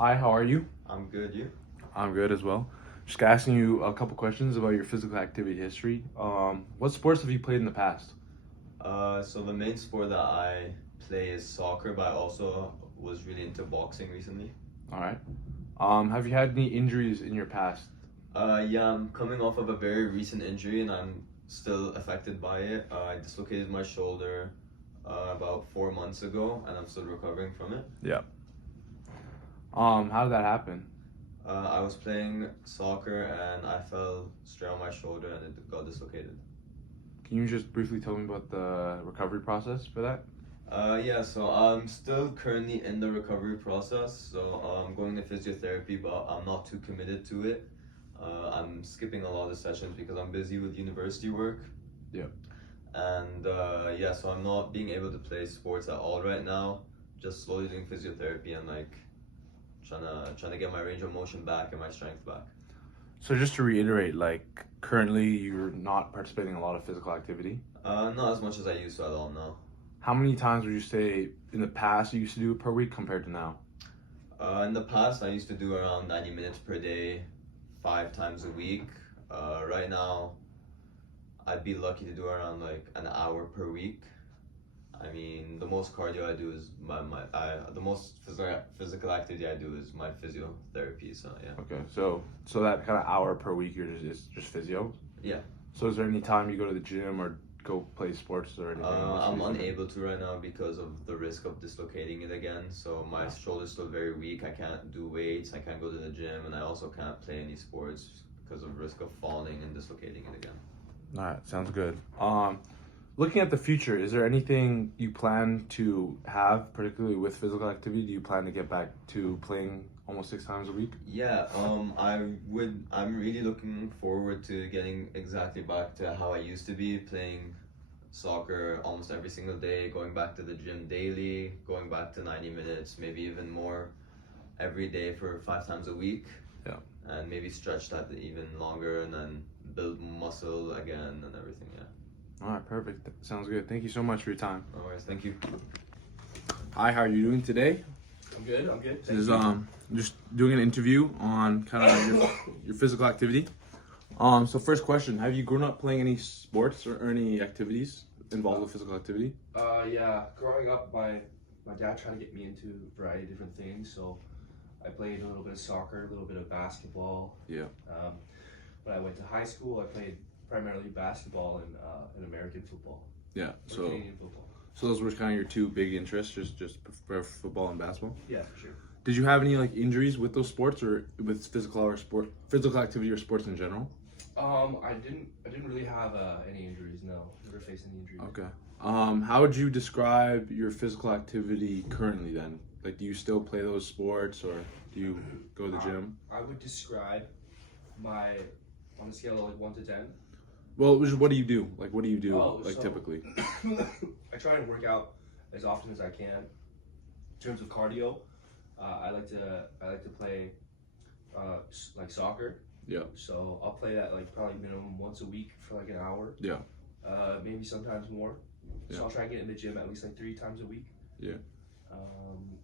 Hi, how are you? I'm good, you? I'm good as well. Just asking you a couple questions about your physical activity history. What sports have you played in the past? So the main sport that I play is soccer, but I also was really into boxing recently. All right. Have you had any injuries in your past? Yeah, I'm coming off of a very recent injury and I'm still affected by it. I dislocated my shoulder about 4 months ago and I'm still recovering from it. Yeah. How did that happen? I was playing soccer and I fell straight on my shoulder and it got dislocated. Can you just briefly tell me about the recovery process for that? Yeah, so I'm still currently in the recovery process. So I'm going to physiotherapy, but I'm not too committed to it. I'm skipping a lot of sessions because I'm busy with university work. Yeah. And yeah, so I'm not being able to play sports at all right now. Just slowly doing physiotherapy and like trying to get my range of motion back and my strength back. So just to reiterate, like currently you're not participating in a lot of physical activity. Not as much as I used to at all, no. How many times would you say in the past you used to do it per week compared to now? In the past, I used to do around 90 minutes per day, 5 times a week. Right now, I'd be lucky to do around like an hour per week. I mean, the most cardio I do is the most physical activity I do is my physiotherapy. So yeah. Okay, so that kind of hour per week you're just physio. Yeah. So is there any time you go to the gym or go play sports or anything? I'm unable to right now because of the risk of dislocating it again. So my shoulder's still very weak. I can't do weights. I can't go to the gym, and I also can't play any sports because of risk of falling and dislocating it again. All right, sounds good. Looking at the future, is there anything you plan to have, particularly with physical activity? Do you plan to get back to playing almost 6 times a week? Yeah, I would. I'm really looking forward to getting exactly back to how I used to be playing soccer almost every single day, going back to the gym daily, going back to 90 minutes, maybe even more every day for 5 times a week. Yeah. And maybe stretch that even longer and then build muscle again and everything. Yeah. All right, perfect. Sounds good. Thank you so much for your time. No worries. Thank you. Hi, how are you doing today? I'm good. I'm good. This is just doing an interview on kind of your physical activity. So first question: have you grown up playing any sports or any activities involved with physical activity? Yeah. Growing up, my dad tried to get me into a variety of different things. So I played a little bit of soccer, a little bit of basketball. Yeah. When I went to high school, I played primarily basketball and American football. Yeah. Or So Canadian football. so those were kind of your two big interests, just for football and basketball. Yeah, for sure. Did you have any like injuries with those sports or with physical activity or sports in general? I didn't really have any injuries. No, never faced any injuries. Okay. How would you describe your physical activity currently then? Like, do you still play those sports or do you go to the gym? I would describe my on a scale of like 1 to 10. Well, what do you do? Like, what do you do, Oh, like, so- typically? I try and work out as often as I can. In terms of cardio, I like to play like soccer. Yeah. So I'll play that like probably minimum once a week for like an hour. Yeah. Maybe sometimes more. So Yeah. I'll try and get in the gym at least like 3 times a week. Yeah.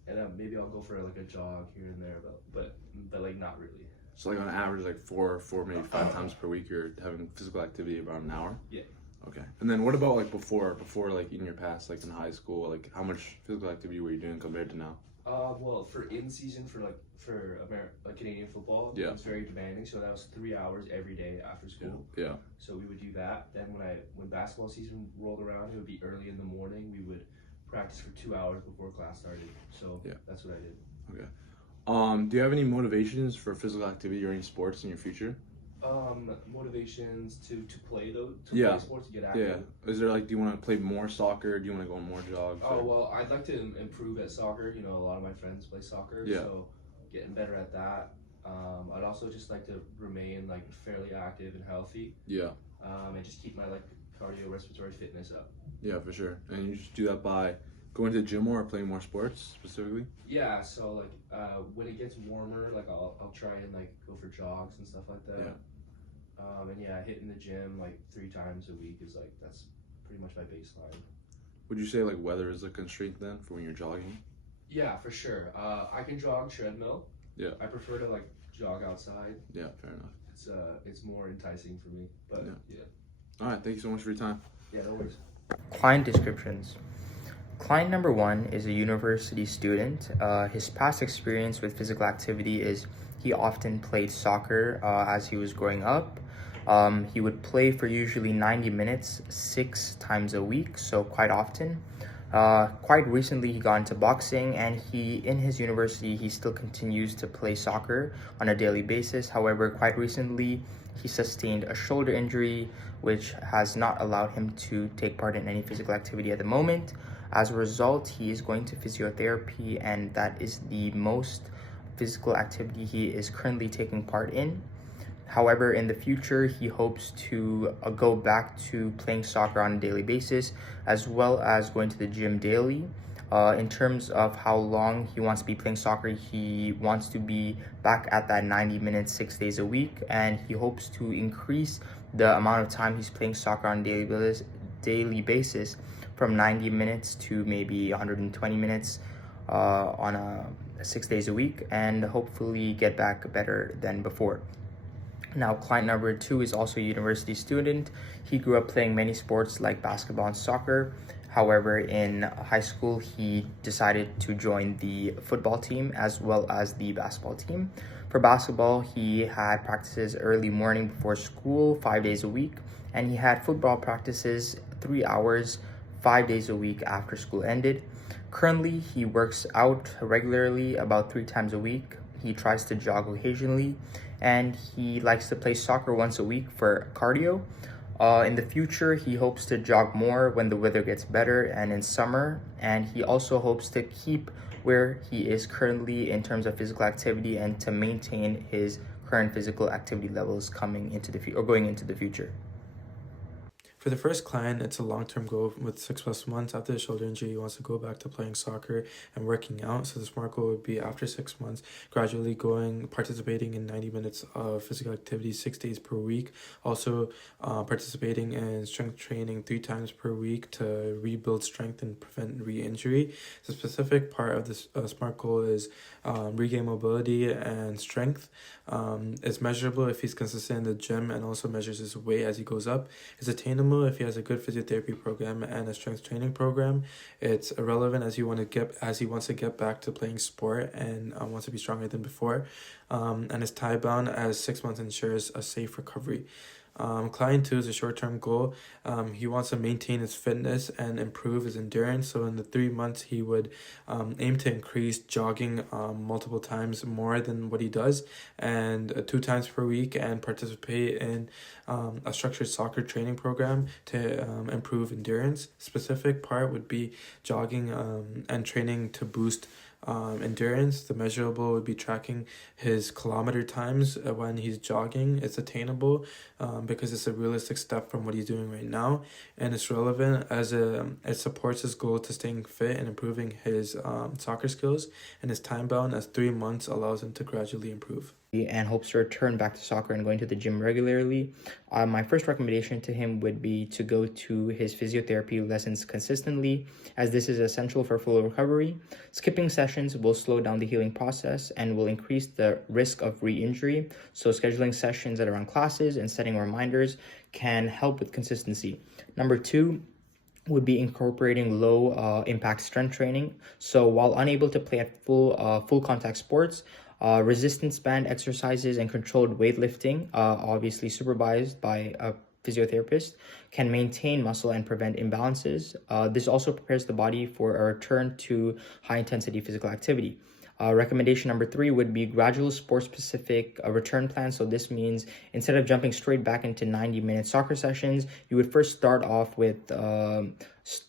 And then maybe I'll go for like a jog here and there, but like not really. So, like, on average, like, four, maybe 5 times per week, you're having physical activity about an hour? Yeah. Okay. And then what about, like, before, like, in your past, like, in high school, like, how much physical activity were you doing compared to now? Well, for in season for like Canadian football, Yeah. it's very demanding. So that was 3 hours every day after school. Yeah. So we would do that. Then when basketball season rolled around, it would be early in the morning. We would practice for 2 hours before class started. So Yeah. that's what I did. Okay. Do you have any motivations for physical activity or any sports in your future? Motivations to play though, Yeah. play sports, to get active. Yeah. Is there like, do you want to play more soccer? Do you want to go on more jogs? Oh or- well, I'd like to improve at soccer. You know, a lot of my friends play soccer, Yeah. so getting better at that. I'd also just like to remain like fairly active and healthy, Yeah. and just keep my like cardiorespiratory fitness up. Yeah, for sure. And you just do that by going to the gym more or playing more sports specifically? Yeah, so like when it gets warmer, like I'll try and like go for jogs and stuff like that. Yeah. And yeah, hitting the gym like 3 times a week is like that's pretty much my baseline. Would you say like weather is a constraint then for when you're jogging? Yeah, for sure. I can jog treadmill. Yeah. I prefer to like jog outside. Yeah, fair enough. It's more enticing for me. But yeah. All right, thank you so much for your time. Yeah, no worries. Client descriptions. Client number 1 is a university student. His past experience with physical activity is he often played soccer as he was growing up. He would play for usually 90 minutes 6 times a week, so quite often. Quite recently, he got into boxing, and in his university, he still continues to play soccer on a daily basis. However, quite recently, he sustained a shoulder injury, which has not allowed him to take part in any physical activity at the moment. As a result, he is going to physiotherapy, and that is the most physical activity he is currently taking part in. However, in the future, he hopes to go back to playing soccer on a daily basis, as well as going to the gym daily. In terms of how long he wants to be playing soccer, he wants to be back at that 90 minutes, 6 days a week, and he hopes to increase the amount of time he's playing soccer on a daily basis from 90 minutes to maybe 120 minutes on 6 days a week, and hopefully get back better than before. Now, client number 2 is also a university student. He grew up playing many sports like basketball and soccer. However, in high school, he decided to join the football team as well as the basketball team. For basketball, he had practices early morning before school, 5 days a week, and he had football practices 3 hours, 5 days a week after school ended. Currently, he works out regularly about 3 times a week. He tries to jog occasionally, and he likes to play soccer once a week for cardio. In the future, he hopes to jog more when the weather gets better and in summer, and he also hopes to keep where he is currently in terms of physical activity and to maintain his current physical activity levels going into the future. For the first client, it's a long-term goal. With 6+ months after the shoulder injury, he wants to go back to playing soccer and working out. So the SMART goal would be after 6 months, gradually participating in 90 minutes of physical activity 6 days per week. Also participating in strength training 3 times per week to rebuild strength and prevent re-injury. The specific part of this SMART goal is regain mobility and strength. It's measurable if he's consistent in the gym and also measures his weight as he goes up. It's attainable if he has a good physiotherapy program and a strength training program. It's irrelevant as he wants to get back to playing sport and wants to be stronger than before. And it's time bound as 6 months ensures a safe recovery. Client 2 is a short-term goal. He wants to maintain his fitness and improve his endurance. So in the 3 months, he would aim to increase jogging multiple times more than what he does, and 2 times per week, and participate in a structured soccer training program to improve endurance. Specific part would be jogging and training to boost endurance. The measurable would be tracking his kilometer times when he's jogging. It's attainable because it's a realistic step from what he's doing right now, and it's relevant as it supports his goal to staying fit and improving his soccer skills, and is time bound as 3 months allows him to gradually improve. And hopes to return back to soccer and going to the gym regularly. My first recommendation to him would be to go to his physiotherapy lessons consistently, as this is essential for full recovery. Skipping sessions will slow down the healing process and will increase the risk of re-injury. So scheduling sessions at around classes and setting reminders can help with consistency. Number 2 would be incorporating low impact strength training. So while unable to play at full contact sports, resistance band exercises and controlled weightlifting, obviously supervised by a physiotherapist, can maintain muscle and prevent imbalances. This also prepares the body for a return to high intensity physical activity. Recommendation number 3 would be gradual sport-specific return plan. So this means instead of jumping straight back into 90-minute soccer sessions, you would first start off with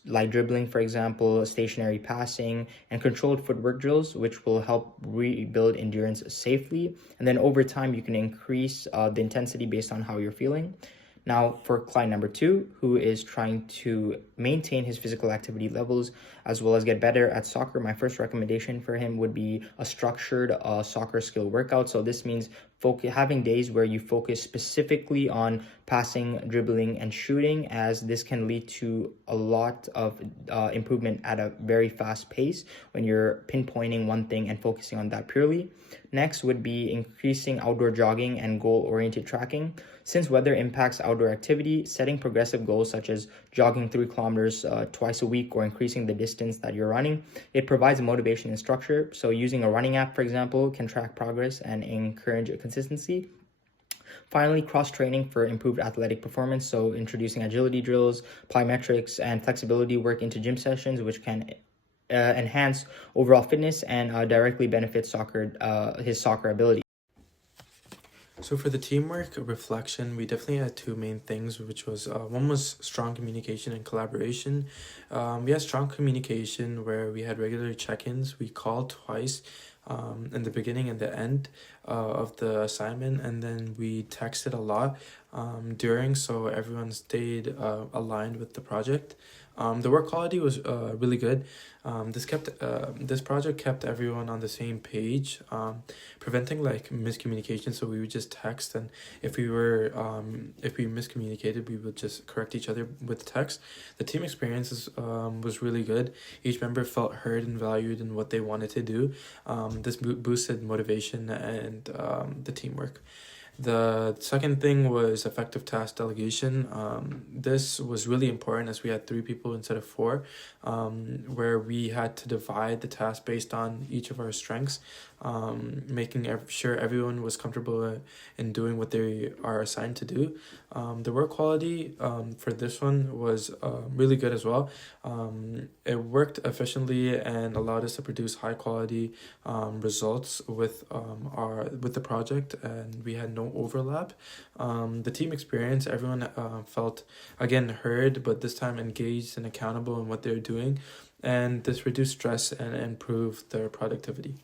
like dribbling, for example, stationary passing, and controlled footwork drills, which will help rebuild endurance safely. And then over time, you can increase the intensity based on how you're feeling. Now, for client number 2, who is trying to maintain his physical activity levels as well as get better at soccer, my first recommendation for him would be a structured soccer skill workout. So this means having days where you focus specifically on passing, dribbling, and shooting, as this can lead to a lot of improvement at a very fast pace when you're pinpointing one thing and focusing on that purely. Next would be increasing outdoor jogging and goal-oriented tracking. Since weather impacts outdoor activity, setting progressive goals such as jogging 3 kilometers twice a week or increasing the distance that you're running, it provides motivation and structure. So using a running app, for example, can track progress and encourage consistency. Finally, cross-training for improved athletic performance. So introducing agility drills, plyometrics, and flexibility work into gym sessions, which can enhance overall fitness and directly benefit his soccer ability. So for the teamwork reflection, we definitely had 2 main things, which was one was strong communication and collaboration. We had strong communication where we had regular check-ins. We called twice in the beginning and the end of the assignment, and then we texted a lot during, so everyone stayed aligned with the project. The work quality was really good. This project kept everyone on the same page, preventing like miscommunication. So we would just text, and if we miscommunicated, we would just correct each other with text. The team experience was really good. Each member felt heard and valued in what they wanted to do. This boosted motivation and the teamwork. The second thing was effective task delegation. This was really important as we had 3 people instead of 4, where we had to divide the task based on each of our strengths, making sure everyone was comfortable in doing what they are assigned to do. The work quality for this one was really good as well. It worked efficiently and allowed us to produce high quality results with the project, and we had no overlap. The team experience, everyone felt again heard, but this time engaged and accountable in what they're doing, and this reduced stress and improved their productivity.